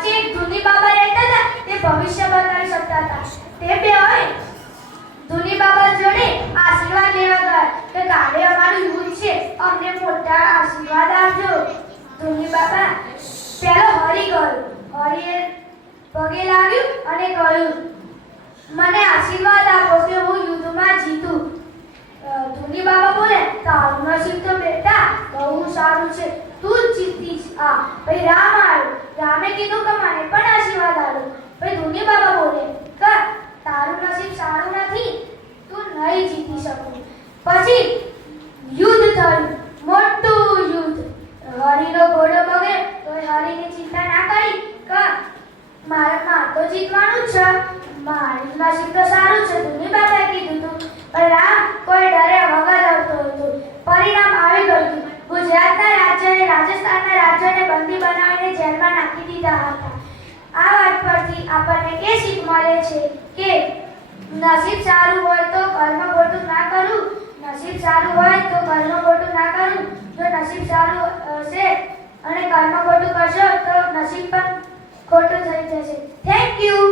પછી એક ધુની બાબા રહેતા હતા, તે ભવિષ્ય બતાવી શકતા હતા. તે બે હોય ધુની બાબા જોડે આશીર્વાદ લેવા ગયા કે કાલે અમારું યુદ્ધ છે, અમને મોટા આશીર્વાદ આપજો. ધુની બાબા પેલો હરી ગયો. હરીએ પગે લાગ્યું અને કહ્યું, મને આશીર્વાદ આપો કે હું યુદ્ધમાં જીતું. ધુની બાબા બોલે, તારું નસીબ તો બેટા બહુ સારું છે, તું જ જીતીશ. ભાઈ રામ આવ્યો. રામે કીધું કે મને પણ આશીર્વાદ આપો. ભાઈ ધુની બાબા બોલે કે તારું નસીબ સારું નથી, તું નહીં જીતી શકું. પછી યુદ્ધ થયું, મોટું યુદ્ધ. હરીનો ઘોડો બગે તો હરીની ચિંતા ના કરી કે મારે તો જીતવાનું જ છે, મારું નસીબ તો સારું છે. ધુની બાબાએ કીધું હતું, પણ રામ કોઈ ડરે વગર આવતો હતો. પરિણામ આવી ગયું. ગુજરાતના રાજ્યને રાજસ્થાનના રાજ્યને બંદી બનાવીને જેલમાં નાખી દીધા હતા. આ વાત પરથી આપણને એ શીખ મળે છે કે નસીબ સારું હોય તો કર્મ ખોટું ના કરવું, નસીબ સારું હોય તો કર્મ ખોટું ના કરવું. જો નસીબ સારું હશે અને કર્મ ખોટું કરશો તો નસીબ પણ ખોટું થઈ જશે. Thank you.